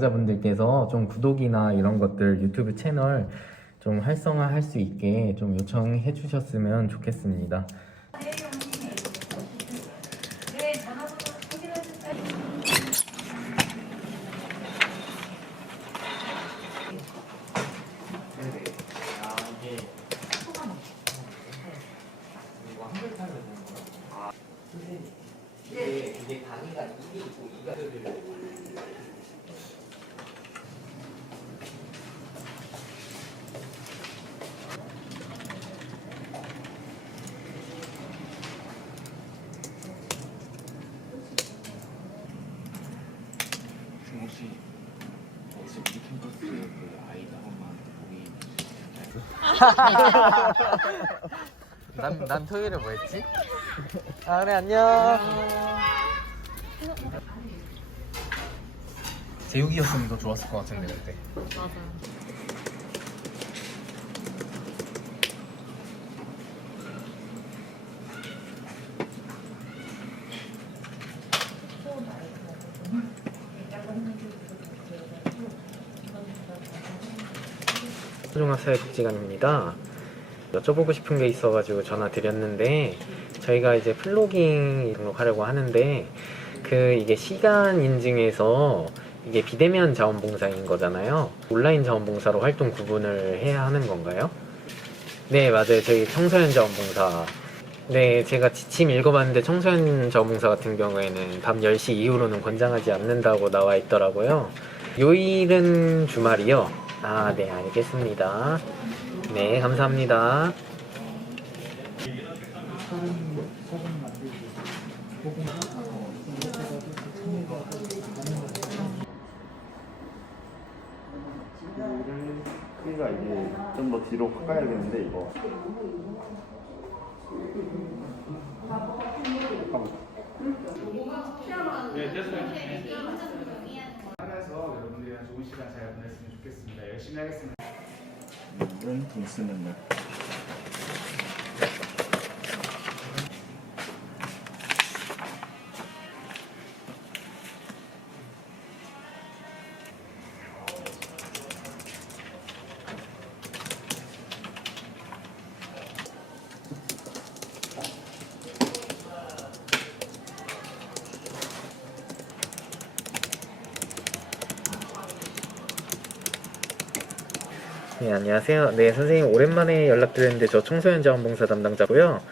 담당자분들께서 좀 구독이나 이런 것들 유튜브 채널 좀 활성화할 수 있게 좀 요청해 주셨으면 좋겠습니다. 이게 이게 단위가 1이 있고 2가 중호 씨 혹시 우리 캠퍼스 그 아이들 한번 보기 난, 난 토요일에 뭐 했지? 아 그래 안녕. 제육이었으면 더 좋았을 것 같은데 그때 초중학사회복지관입니다. 여쭤보고 싶은 게 있어가지고 전화 드렸는데 저희가 이제 플로깅 등록하려고 하는데 그 이게 시간 인증에서 이게 비대면 자원봉사인 거잖아요. 온라인 자원봉사로 활동 구분을 해야 하는 건가요? 네 맞아요. 저희 청소년 자원봉사. 네 제가 지침 읽어봤는데 청소년 자원봉사 같은 경우에는 밤 10시 이후로는 권장하지 않는다고 나와 있더라고요. 요일은 주말이요. 아 네 알겠습니다. 네 감사합니다. 크기가 이게 좀 더 뒤로 가까야 되는데 이거 하 여러분들이랑 좋은 시간 잘 보냈으면 좋겠습니다. 열심히 하겠습니다. 오늘은 돈 쓰는 날 네, 안녕하세요. 네, 선생님 오랜만에 연락드렸는데 저 청소년 자원봉사 담당자고요.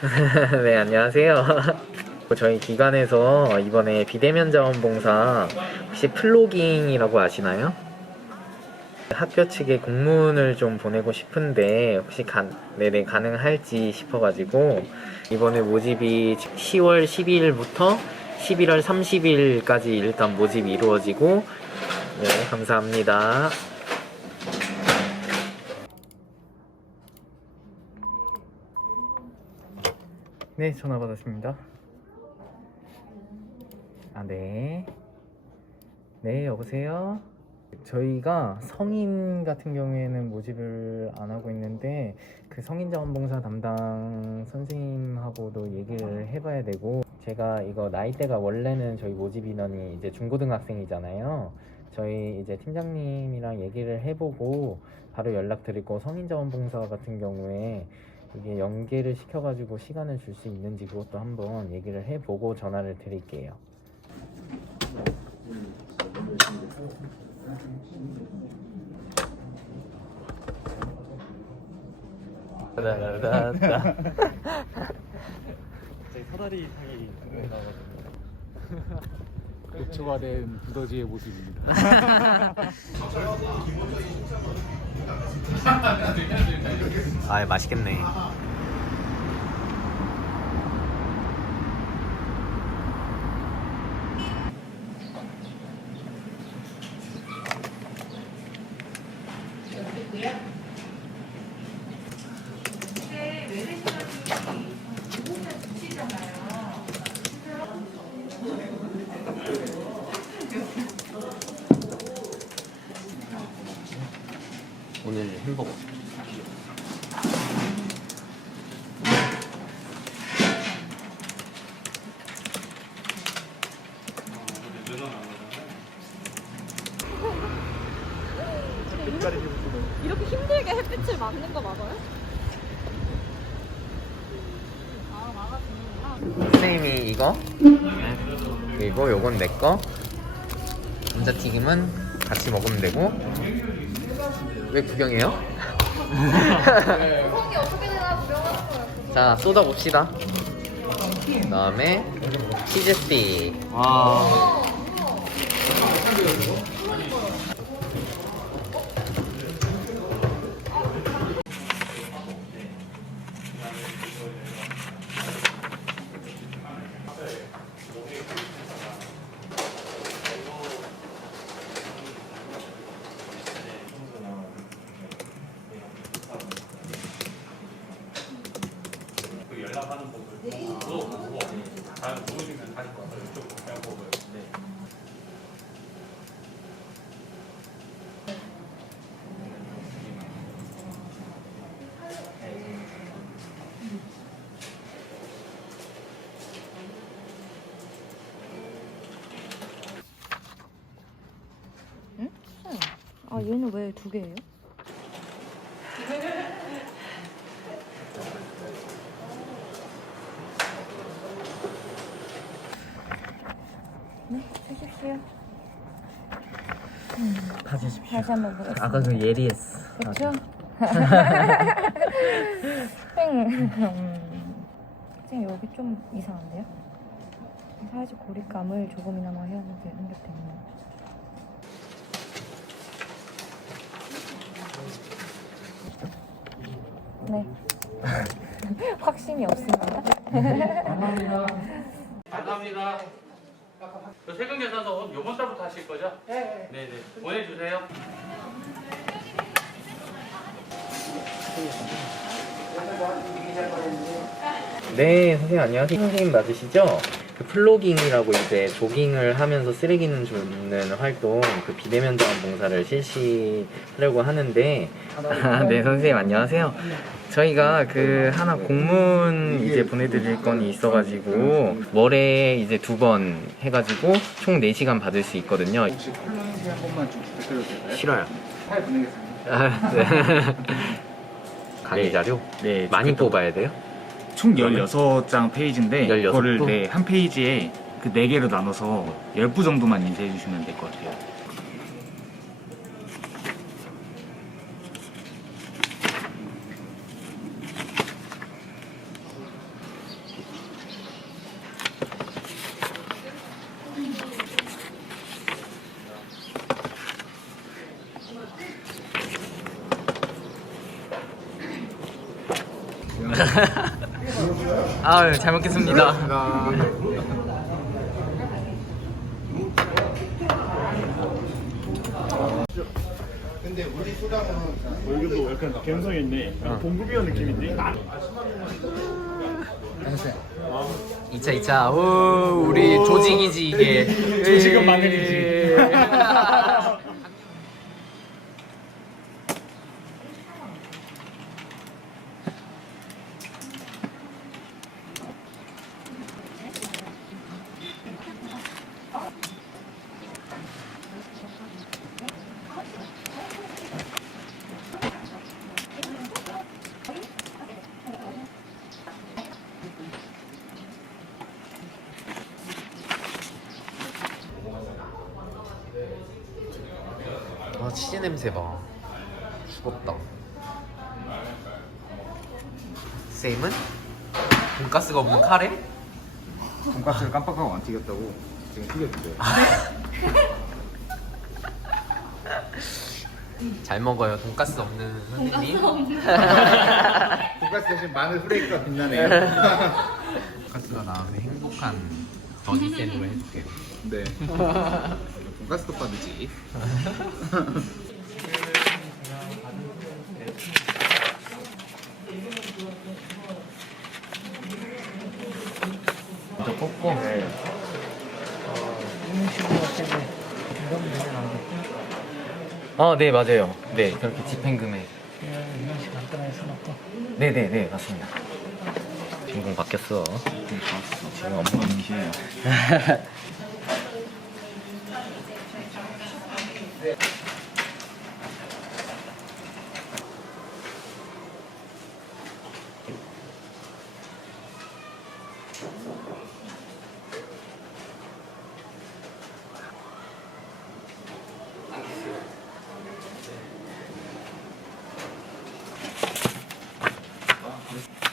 네, 안녕하세요. 저희 기관에서 이번에 비대면 자원봉사 혹시 플로깅이라고 아시나요? 학교 측에 공문을 좀 보내고 싶은데 혹시 가, 네네 가능할지 싶어가지고 이번에 모집이 10월 12일부터 11월 30일까지 일단 모집이 이루어지고 네 감사합니다. 네, 전화 받았습니다. 아, 네. 네, 여보세요? 저희가 성인 같은 경우에는 모집을 안 하고 있는데 그 성인 자원봉사 담당 선생님하고도 얘기를 해봐야 되고 제가 이거 나이대가 원래는 저희 모집 인원이 이제 중고등학생이잖아요. 저희 이제 팀장님이랑 얘기를 해보고 바로 연락드리고 성인 자원봉사 같은 경우에 이게 연계를 시켜가지고 시간을 줄 수 있는지 그것도 한번 얘기를 해보고 전화를 드릴게요. 라라라라. 제 사다리 타기 나거든요. 녹초가 된 두더지의 모습입니다. 아, 맛있겠네. 네, 햄버거. 이렇게 힘들게 햇빛을 맞는 거 맞아요? 선생님이 이거 그리고 요건 내거 감자튀김은 같이 먹으면 되고 왜 구경해요? 구성이 어떻게 되나 구경하는 거예요. 자 쏟아 봅시다. 그 다음에 치즈 스틱. 와. 아, 얘는 왜 두 개예요? 네, 주십시오. 가주십시오. 다시 한번 보겠습니다. 아까 그 예리했어. 그렇죠? 음, 선생님 여기 좀 이상한데요? 사이즈 고립감을 조금이나마 해야 되는 게 때문에 네 확신이 없습니다 감사합니다. 저 세금 계산서 이번 달부터 하실 거죠? 네. 네. 보내주세요. 네, 선생님 안녕하세요. 선생님 맞으시죠? 그 플로깅이라고 이제 조깅을 하면서 쓰레기는 줍는 활동, 그 비대면 자원 봉사를 실시하려고 하는데, 아, 네, 선생님 안녕하세요. 저희가 그 하나 공문 이제 보내드릴 건이 있어가지고 월에 이제 두 번 해가지고 총 4시간 받을 수 있거든요. 혹시 한 번만 좀 부탁드려도 될까요? 싫어요. 파일 보내겠습니다. 아, 네. 강의 자료? 네. 많이 뽑아야 돼요? 총 16장 페이지인데 16 그거를 부? 네, 한 페이지에 그 4개로 나눠서 10부 정도만 인쇄해 주시면 될 것 같아요. 아유, 잘 먹겠습니다. 여기도 약간 감성이 있네. 공급위원 느낌인데. 2차 2차 오 우리 조직이지 이게 조직은 마늘이지. 냄새 봐 죽었다 쌤은? 돈가스가 없는 카레? 돈가스를 깜빡하고 안 튀겼다고 지금 튀겼는데. 잘 먹어요 돈가스 없는 선생님 돈가스 대신 마늘 후레이크가 빛나네요. 돈가스가 나와서 행복한 버니센으로 해줄게요 네. 돈가스 덮밥이지. 먼저 뽑고 아, 네, 맞아요. 네, 그렇게 집행금액. 네네 네, 맞습니다. 주인공 바뀌었어. 지금 업무가 민심해요.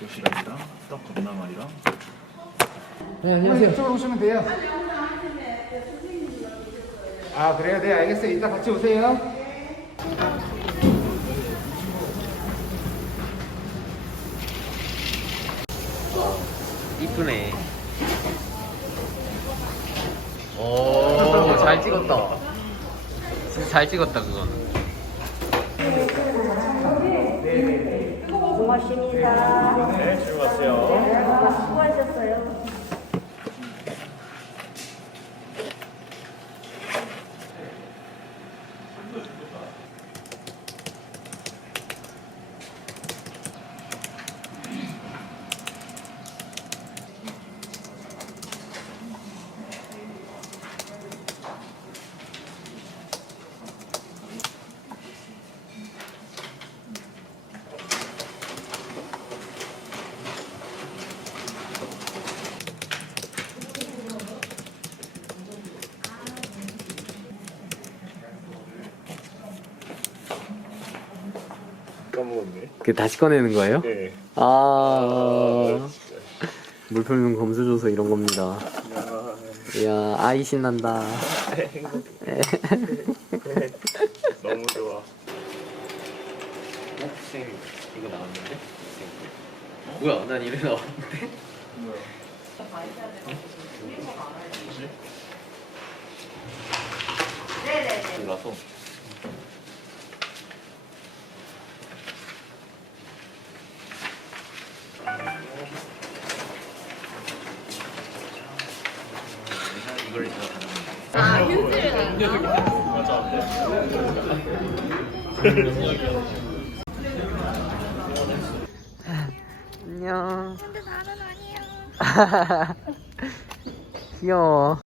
도시락이랑 떡 겁나말이랑 네, 이쪽으로 오시면 돼요. 아 그래요? 네 알겠어요. 이따 같이 오세요. 이쁘네. 오, 잘 찍었다. 진짜 잘 찍었다, 그거는. 고맙습니다. 네, 즐거웠어요. 수고하셨어요. 그 다시 꺼내는 거예요? 네. 아, 물풀면 검수 줘서 이런 겁니다. 이야, 아이 신난다. 너무 좋아. 어? 쌤, 이거 나왔는데? 뭐야, 난 이래 나왔는데? 몰라서. 이걸 이거 다 안녕. 근데 나는 아니야. 귀여워.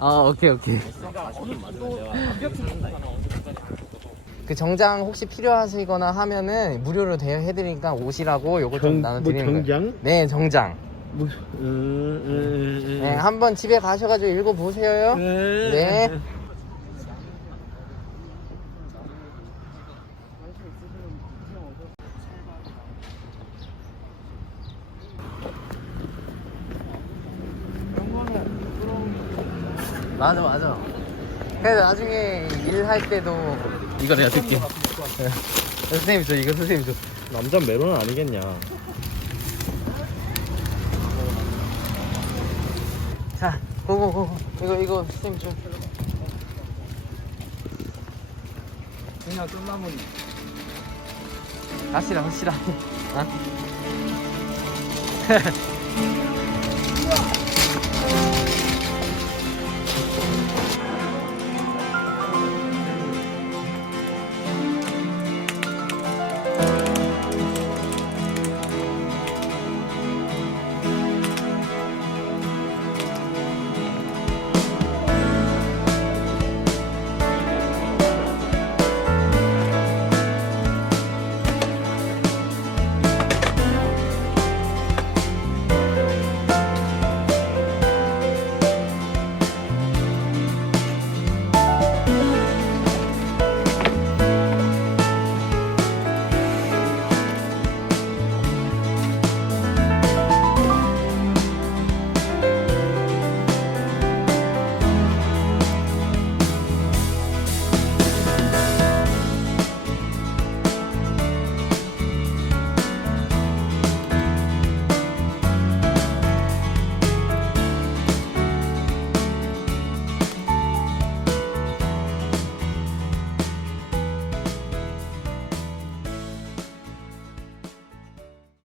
아 오케이 오케이. 그 정장 혹시 필요하시거나 하면은 무료로 대여해드리니까 오시라고 요거 좀 나눠드리는 거예요. 정장? 네 정장. 뭐, 음, 음, 음, 네 한번 집에 가셔가지고 읽어보세요. 네 맞아 맞아 그래서 나중에 일할 때도 이거 내가 쓸게 선생님 줘 이거 선생님 줘 남자 메론은 아니겠냐. 자, 고고고. 이거 이거 선생님 좀. 그냥 끝나면 하시라 하시라. 어?